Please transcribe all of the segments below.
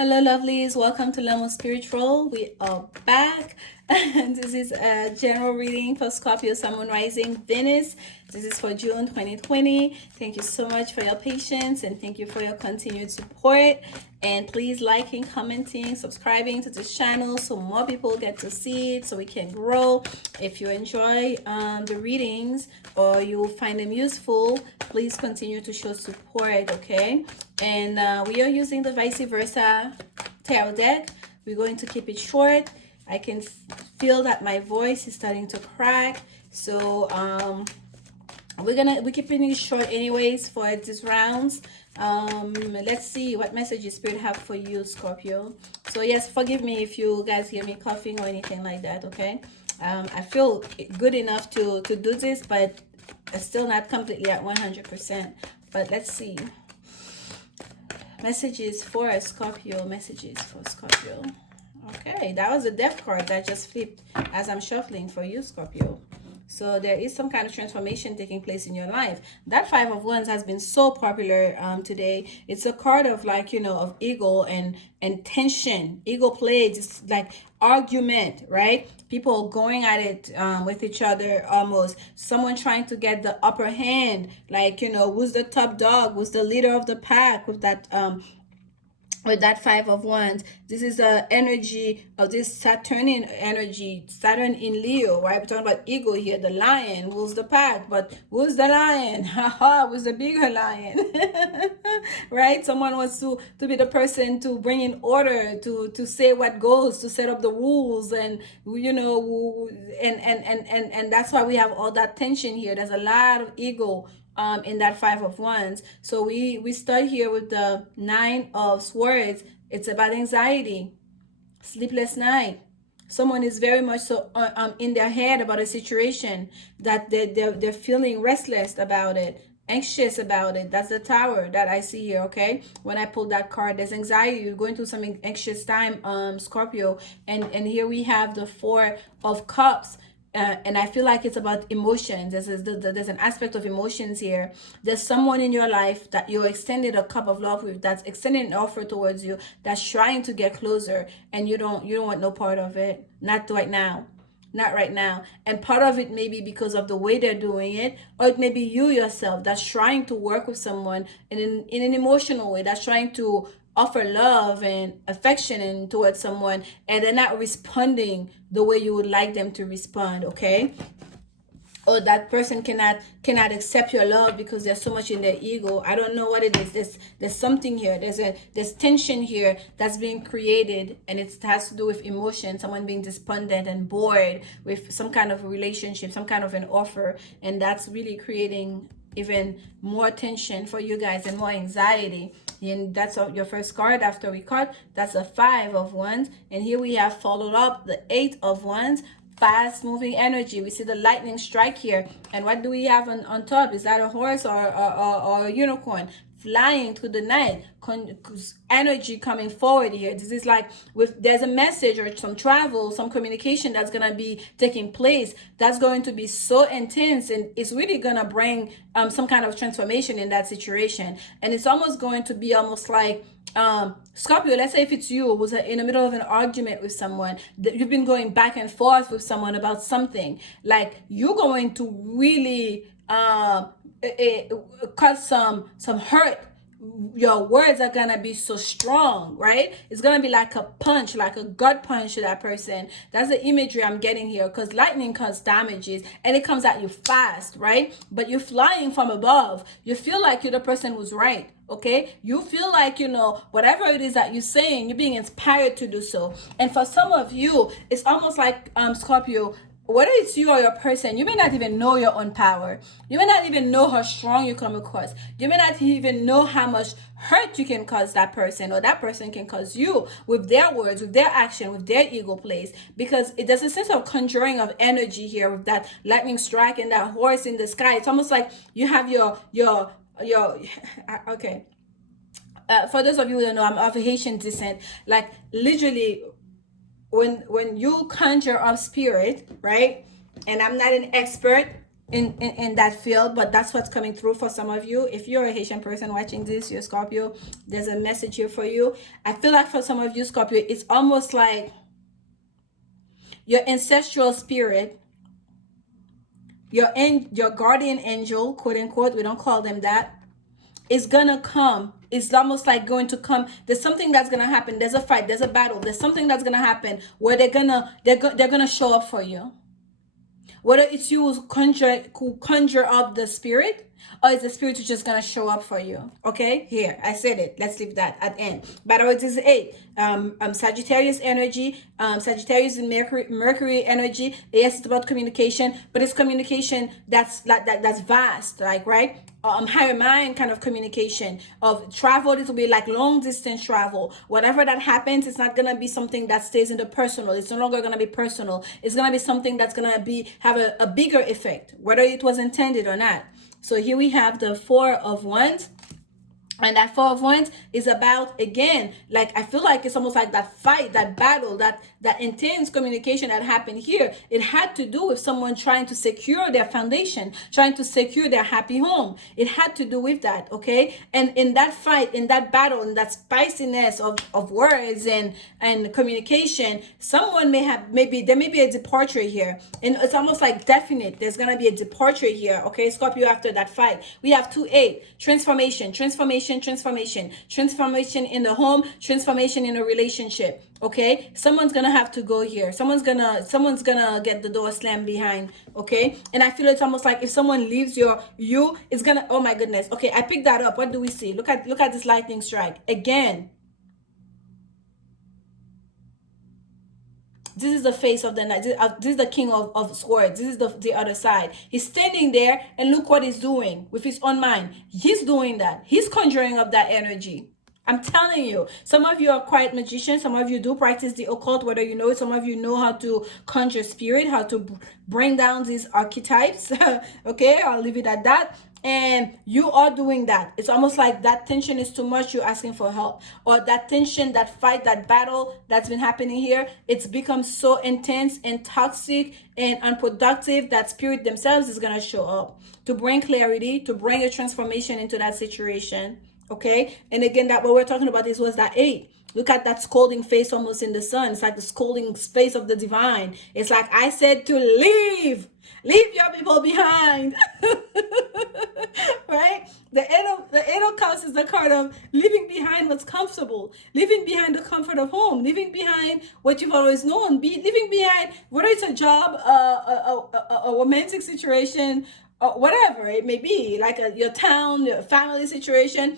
Hello, lovelies. Welcome to Lanmou Spiritual. We are back. And this is a general reading for Scorpio, Sun, Moon, Rising, Venus. This is for June 2020. Thank you so much for your patience and thank you for your continued support. And please liking, commenting, subscribing to this channel so more people get to see it so we can grow. If you enjoy the readings or you find them useful, please continue to show support, okay? And we are using the vice versa tarot deck. We're going to keep it short. I can feel that my voice is starting to crack, so we're keeping it short anyways for these rounds. Let's see what messages Spirit have for you, Scorpio. So yes, forgive me if you guys hear me coughing or anything like that, okay? I feel good enough to do this, but it's still not completely at 100%. But let's see. Messages for Scorpio. Messages for Scorpio. Okay, that was a death card that just flipped as I'm shuffling for you, Scorpio. So there is some kind of transformation taking place in your life. That Five of Wands has been so popular today. It's a card of, like, you know, of ego and tension. Ego plays. It's like argument, right? People going at it with each other almost. Someone trying to get the upper hand. Like, you know, who's the top dog? Who's the leader of the pack with that Five of Wands. This is the energy of this Saturnian energy, Saturn in Leo, right? We're talking about ego here, the lion. Who's the pack? But who's the lion? Haha, who's the bigger lion? Right? Someone wants to be the person to bring in order, to say what goes, to set up the rules, and you know, and that's why we have all that tension here. There's a lot of ego in that Five of Wands. So we start here with the Nine of Swords. It's about anxiety, sleepless night. Someone is very much so in their head about a situation that they're feeling restless about it, anxious about it. That's the Tower that I see here, okay? When I pulled that card, there's anxiety. You're going through some anxious time, Scorpio. And here we have the Four of Cups. And I feel like it's about emotions. There's an aspect of emotions here. There's someone in your life that you extended a cup of love with, that's extending an offer towards you, that's trying to get closer, and you don't want no part of it. Not right now. Not right now. And part of it may be because of the way they're doing it, or it may be you yourself that's trying to work with someone in an emotional way, that's trying to offer love and affection and towards someone, and they're not responding the way you would like them to respond, okay? Or that person cannot accept your love because there's so much in their ego. I don't know what it is. There's something here. There's tension here that's being created, and it has to do with emotion. Someone being despondent and bored with some kind of a relationship, some kind of an offer, and that's really creating even more tension for you guys and more anxiety. And that's your first card after we cut. That's a Five of Wands. And here we have followed up the Eight of Wands. Fast moving energy. We see the lightning strike here. And what do we have on top? Is that a horse or a unicorn? Flying through the night, energy coming forward here. This is like, there's a message or some travel, some communication that's gonna be taking place. That's going to be so intense, and it's really gonna bring some kind of transformation in that situation. And it's almost going to be almost like Scorpio, let's say if it's you who's in the middle of an argument with someone, that you've been going back and forth with someone about something, like you're going to really cause some hurt. Your words are gonna be so strong, right? It's gonna be like a punch, like a gut punch to that person. That's the imagery I'm getting here, because lightning causes damages and it comes at you fast, right? But you're flying from above. You feel like you're the person who's right, okay? You feel like, you know, whatever it is that you're saying, you're being inspired to do so. And for some of you, it's almost like Scorpio, whether it's you or your person, you may not even know your own power. You may not even know how strong you come across. You may not even know how much hurt you can cause that person, or that person can cause you with their words, with their action, with their ego plays. Because there's a sense of conjuring of energy here with that lightning strike and that horse in the sky. It's almost like you have your okay. For those of you who don't know, I'm of Haitian descent. Like literally, when you conjure up spirit, right? And I'm not an expert, in that field, but that's what's coming through for some of you. If you're a Haitian person watching this, you're Scorpio, there's a message here for you. I feel like for some of you Scorpio, it's almost like your ancestral spirit, your guardian angel, quote unquote, we don't call them that, is gonna come. It's almost like going to come. There's something that's gonna happen. There's a fight, there's a battle, there's something that's gonna happen where they're gonna show up for you. Whether it's you who conjure up the spirit, or it's the spirit who's just gonna show up for you. Okay, here I said it. Let's leave that at end. By the way, this is 8. Sagittarius energy, Sagittarius and Mercury energy. Yes, it's about communication, but it's communication that's vast, like, right. Higher mind kind of communication of travel. This will be like long distance travel. Whatever that happens, it's not gonna be something that stays in the personal. It's no longer gonna be personal. It's gonna be something that's gonna have a bigger effect, whether it was intended or not. So here we have the 4 of Wands. And that 4 of Wands is about, again, like, I feel like it's almost like that fight, that battle, that intense communication that happened here. It had to do with someone trying to secure their foundation, trying to secure their happy home. It had to do with that, okay? And in that fight, in that battle, in that spiciness of words and communication, someone maybe there may be a departure here. And it's almost like definite. There's going to be a departure here, okay? Scorpio, after that fight. We have 2-8, transformation in the home, transformation in a relationship, okay? Someone's gonna have to go here. Someone's gonna get the door slammed behind, okay? And I feel it's almost like if someone leaves it's gonna, oh my goodness. Okay, I picked that up. What do we see? Look at this lightning strike again. This is the face of the night. This is the king of swords. This is the other side. He's standing there, and look what he's doing with his own mind. He's doing that. He's conjuring up that energy. I'm telling you, some of you are quiet magicians. Some of you do practice the occult, whether you know it. Some of you know how to conjure spirit, how to bring down these archetypes. Okay, I'll leave it at that. And you are doing that. It's almost like that tension is too much, you're asking for help. Or that tension, that fight, that battle that's been happening here, it's become so intense and toxic and unproductive that spirit themselves is going to show up to bring clarity, to bring a transformation into that situation. Okay, and again, that what we're talking about was that 8. Look at that scolding face almost in the sun. It's like the scolding face of the divine. It's like, I said to leave your people behind. Right? The 8 of Cups is the card of leaving behind what's comfortable, leaving behind the comfort of home, leaving behind what you've always known, leaving behind whether it's a job, a romantic situation, or whatever it may be, like your town, your family situation,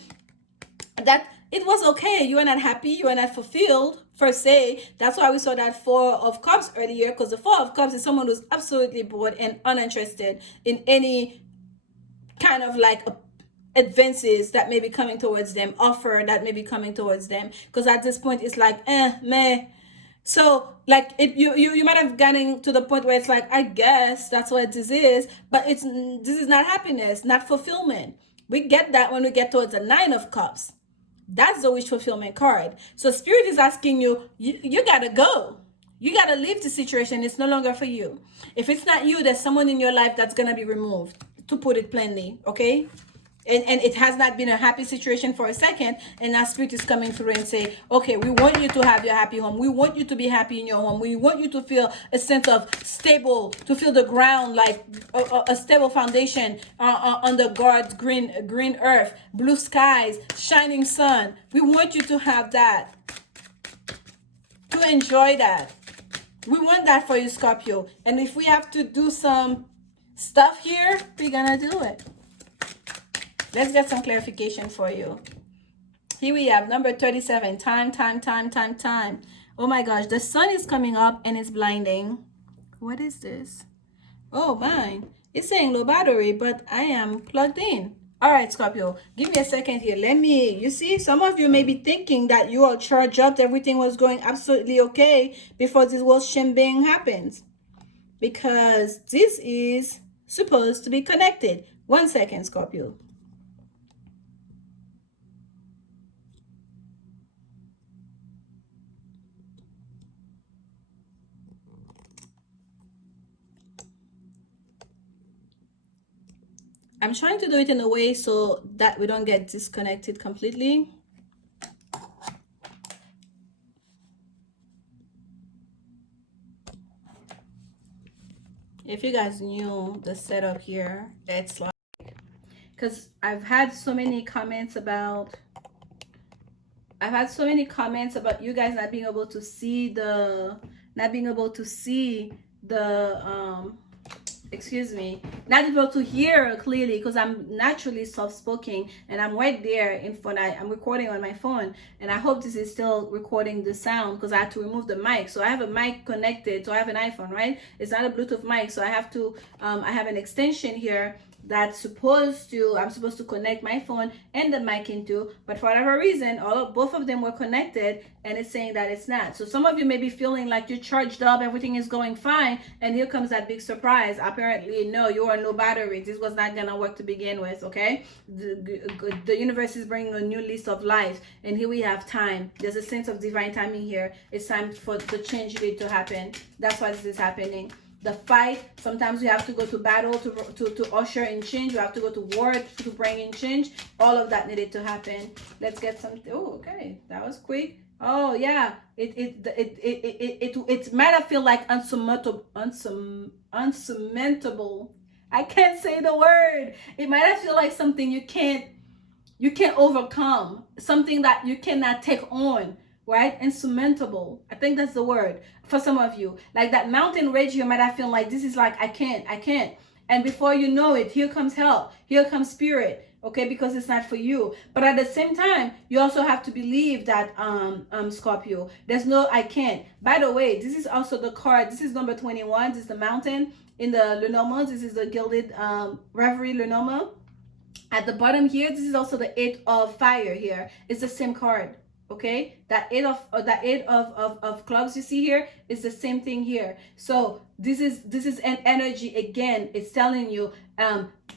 that it was okay. You are not happy. You are not fulfilled, per se. That's why we saw that 4 of Cups earlier, because the 4 of Cups is someone who's absolutely bored and uninterested in any kind of like advances that may be coming towards them, offer that may be coming towards them. Because at this point, it's like, meh. So like you might have gotten to the point where it's like, I guess that's what this is, but this is not happiness, not fulfillment. We get that when we get towards the 9 of Cups. That's the wish fulfillment card. So spirit is asking you gotta go. You gotta leave the situation. It's no longer for you. If it's not you, there's someone in your life that's gonna be removed, to put it plainly, okay? And it has not been a happy situation for a second, and now spirit is coming through and say, okay, we want you to have your happy home. We want you to be happy in your home. We want you to feel a sense of stable, to feel the ground, like a stable foundation on the God's green earth, blue skies, shining sun. We want you to have that, to enjoy that. We want that for you, Scorpio. And if we have to do some stuff here, we're gonna do it. Let's get some clarification for you. Here we have number 37. Time. Oh my gosh, the sun is coming up and it's blinding. What is this? Oh, mine. It's saying low battery, but I am plugged in. All right, Scorpio, give me a second here. You see, some of you may be thinking that you are charged up, everything was going absolutely okay before this whole shimbing happens. Because this is supposed to be connected. 1 second, Scorpio. I'm trying to do it in a way so that we don't get disconnected completely. If you guys knew the setup here, it's like, because I've had so many comments about you guys not being able to see the excuse me, not able to hear clearly because I'm naturally soft-spoken and I'm right there in front. I'm recording on my phone, and I hope this is still recording the sound because I had to remove the mic. So I have a mic connected, so I have an iPhone, right? It's not a Bluetooth mic, so I have to I have an extension here I'm supposed to connect my phone and the mic into, but for whatever reason both of them were connected and it's saying that it's not. So some of you may be feeling like you're charged up, everything is going fine, and here comes that big surprise. Apparently no, you are no battery. This was not gonna work to begin with. Okay, the universe is bringing a new lease of life, and here we have time. There's a sense of divine timing here. It's time for the change to happen. That's why this is happening. The fight, sometimes we have to go to battle to usher in change. We have to go to war to bring in change. All of that needed to happen. Let's get some. Oh, okay, that was quick. Oh yeah, it might have feel like unsurmountable. I can't say the word. It might have feel like something you can't overcome, something that you cannot take on, right? Insurmountable. I think that's the word for some of you. Like that mountain range, you might have feel like this is like I can't. And before you know it, here comes help. Here comes spirit. Okay, because it's not for you. But at the same time, you also have to believe that Scorpio, there's no I can't. By the way, this is also the card. This is number 21. This is the mountain in the Lenormand. This is the gilded Reverie Lenormand. At the bottom here, this is also the 8 of fire here. It's the same card. Okay, that eight of clubs you see here is the same thing here. So this is an energy. Again, it's telling you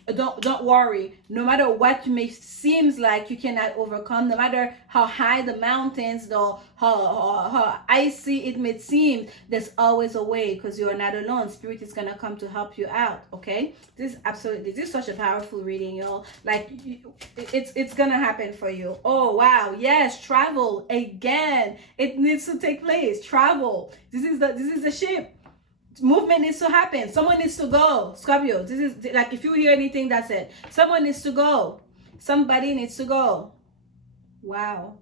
don't worry. No matter what you may seems like you cannot overcome, no matter how high the mountains, though how icy it may seem, there's always a way, because you are not alone. Spirit is gonna come to help you out. Okay, this is such a powerful reading, y'all. Like it's gonna happen for you. Oh wow, yes, travel again. It needs to take place. Travel. This is the ship. Movement needs to happen. Someone needs to go. Scorpio, this is like, if you hear anything, that's it. Someone needs to go. Somebody needs to go. Wow.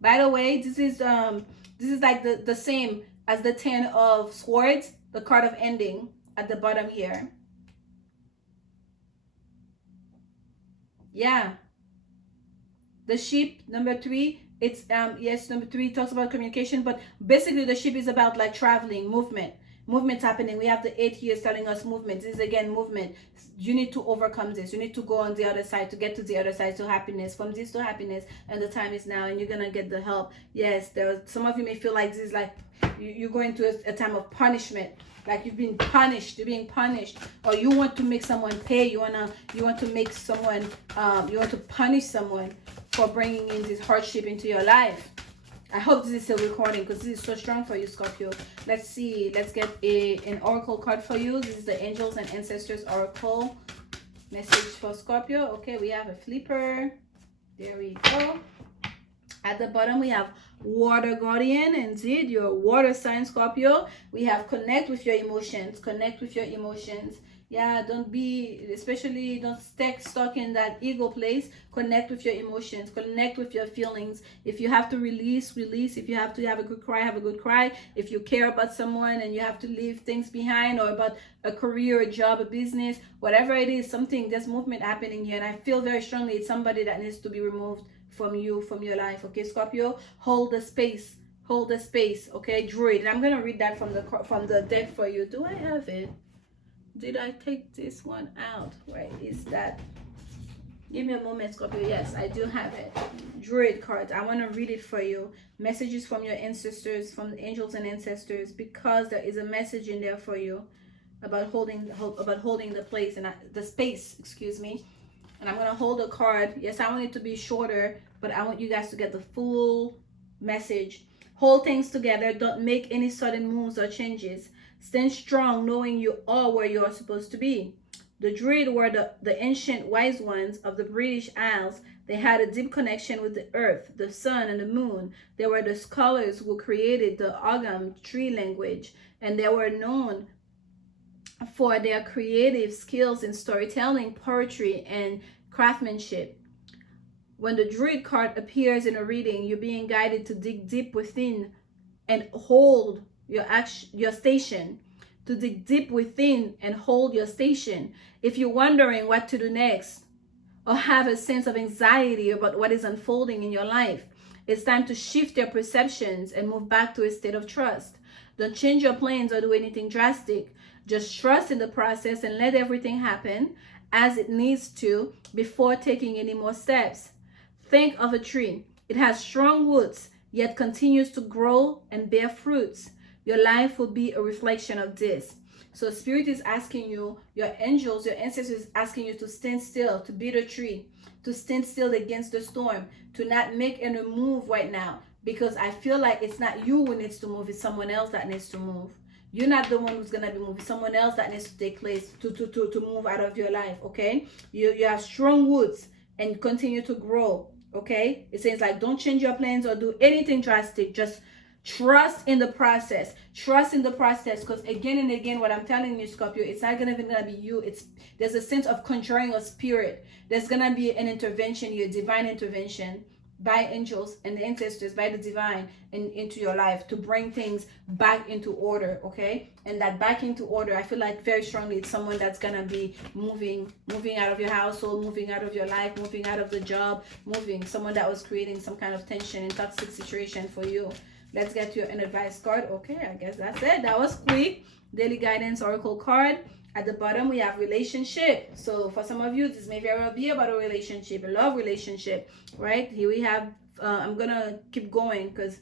By the way, this is like the same as the 10 of swords, the card of ending at the bottom here. Yeah. The sheep, number 3. It's yes, number 3 talks about communication, but basically the ship is about like traveling, movement's happening. We have the 8 years telling us movement. This is again movement. You need to overcome this. You need to go on the other side, to get to the other side, to happiness, from this to happiness, and the time is now, and you're gonna get the help. Yes, some of you may feel like this is like you're going to a time of punishment, like you've been punished, you're being punished, or you want to make someone pay. You want to make someone you want to punish someone for bringing in this hardship into your life. I hope this is still recording, because this is so strong for you, Scorpio. Let's see. Let's get an oracle card for you. This is the Angels and Ancestors Oracle message for Scorpio. Okay, we have a flipper. There we go. At the bottom, we have Water Guardian. Indeed, your water sign, Scorpio. We have connect with your emotions. Connect with your emotions. Yeah, don't stay stuck in that ego place. Connect with your emotions. Connect with your feelings. If you have to release. If you have to have a good cry, have a good cry. If you care about someone and you have to leave things behind, or about a career, a job, a business, whatever it is, there's movement happening here. And I feel very strongly it's somebody that needs to be removed from your life. Okay, Scorpio, hold the space. Okay, Druid. And I'm gonna read that from the deck for you. Do I have it? Did I take this one out? Where is that? Give me a moment, Scorpio. Yes, I do have it. Druid cards. I want to read it for you. Messages from your ancestors, from the angels and ancestors, because there is a message in there for you about holding the place and the space. Excuse me. And I'm gonna hold a card. Yes, I want it to be shorter, but I want you guys to get the full message. Hold things together. Don't make any sudden moves or changes. Stand strong, knowing you are where you are supposed to be. The Druid were the ancient wise ones of the British Isles. They had a deep connection with the earth, the sun, and the moon. They were the scholars who created the Ogham tree language, and they were known for their creative skills in storytelling, poetry, and craftsmanship. When the Druid card appears in a reading, you're being guided to dig deep within and hold your station. To dig deep within and hold your station. If you're wondering what to do next or have a sense of anxiety about what is unfolding in your life, it's time to shift your perceptions and move back to a state of trust. Don't change your plans or do anything drastic. Just trust in the process and let everything happen as it needs to before taking any more steps. Think of a tree. It has strong roots, yet continues to grow and bear fruits. Your life will be a reflection of this. So Spirit is asking you, your angels, your ancestors asking you to stand still, to be the tree, to stand still against the storm, to not make any move right now. Because I feel like it's not you who needs to move, it's someone else that needs to move. You're not the one who's gonna be moving, someone else that needs to take place to move out of your life, okay? You have strong roots and continue to grow, okay? It says like, don't change your plans or do anything drastic. Just trust in the process. Trust in the process, because again and again, what I'm telling you, Scorpio, it's not gonna be you. There's a sense of conjuring a spirit. There's gonna be an intervention here, divine intervention by angels and the ancestors, by the divine, into your life to bring things back into order, okay? And that back into order, I feel like very strongly it's someone that's gonna be moving out of your household, moving out of your life, moving out of the job, someone that was creating some kind of tension and toxic situation for you. Let's get your an advice card. Okay, I guess that's it. That was quick. Daily guidance oracle card. At the bottom, we have relationship. So for some of you, this may very well be about a relationship, a love relationship, right? Here we have, I'm going to keep going because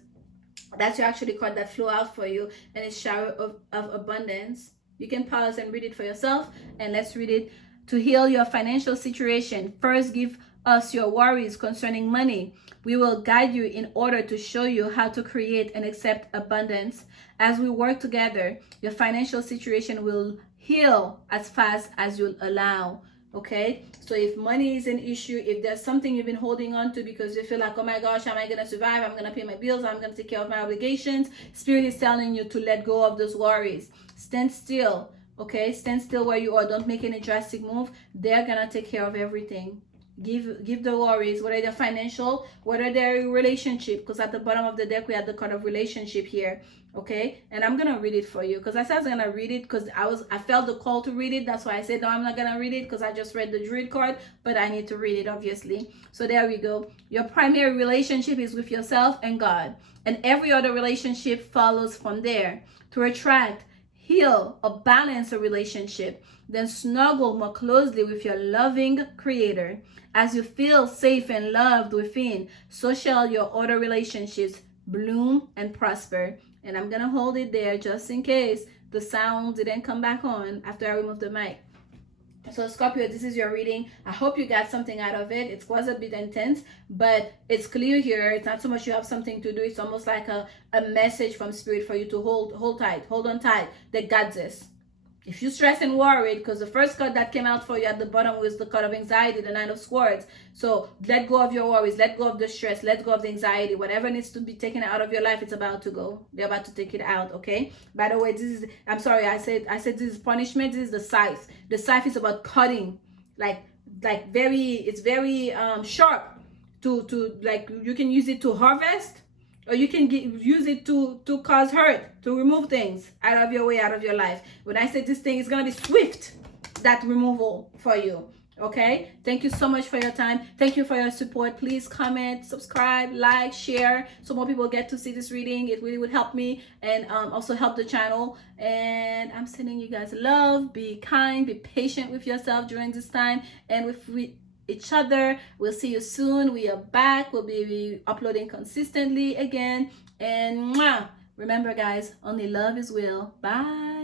that's your actually card that flew out for you. And it's shower of abundance. You can pause and read it for yourself. And let's read it. To heal your financial situation, first give us your worries concerning money. We will guide you in order to show you how to create and accept abundance. As we work together, your financial situation will heal as fast as you'll allow. Okay, so if money is an issue, if there's something you've been holding on to because you feel like, oh my gosh, am I gonna survive? I'm gonna pay my bills, I'm gonna take care of my obligations. Spirit is telling you to let go of those worries. Stand still. Okay, stand still where you are. Don't make any drastic move. They're gonna take care of everything. Give the worries, whether they're financial, whether they're relationship, because at the bottom of the deck we had the card of relationship here. Okay, and I'm gonna read it for you because I said I was gonna read it because I felt the call to read it. That's why I said no, I'm not gonna read it because I just read the Druid card, but I need to read it obviously. So there we go. Your primary relationship is with yourself and God, and every other relationship follows from there. To attract, heal, or balance a relationship, then snuggle more closely with your loving Creator. As you feel safe and loved within, so shall your other relationships bloom and prosper. And I'm gonna hold it there just in case the sound didn't come back on after I removed the mic. So Scorpio, this is your reading. I hope you got something out of it. It was a bit intense, but it's clear here. It's not so much you have something to do. It's almost like a message from Spirit for you to hold tight, hold on tight. That got this. If you're stressed and worried, because the first card that came out for you at the bottom was the card of anxiety, the Nine of Swords. So let go of your worries, let go of the stress, let go of the anxiety. Whatever needs to be taken out of your life, it's about to go. They're about to take it out, okay? By the way, this is, I'm sorry, I said this is punishment. This is the scythe. The scythe is about cutting, it's very sharp to like, you can use it to harvest, or you can use it to cause hurt, to remove things out of your way, out of your life. When I say this thing is going to be swift, that removal for you. Okay? Thank you so much for your time. Thank you for your support. Please comment, subscribe, like, share, so more people get to see this reading. It really would help me and also help the channel. And I'm sending you guys love. Be kind, be patient with yourself during this time and with each other. We'll see you soon. We are back. We'll be uploading consistently again. And remember guys, only love is real. Bye.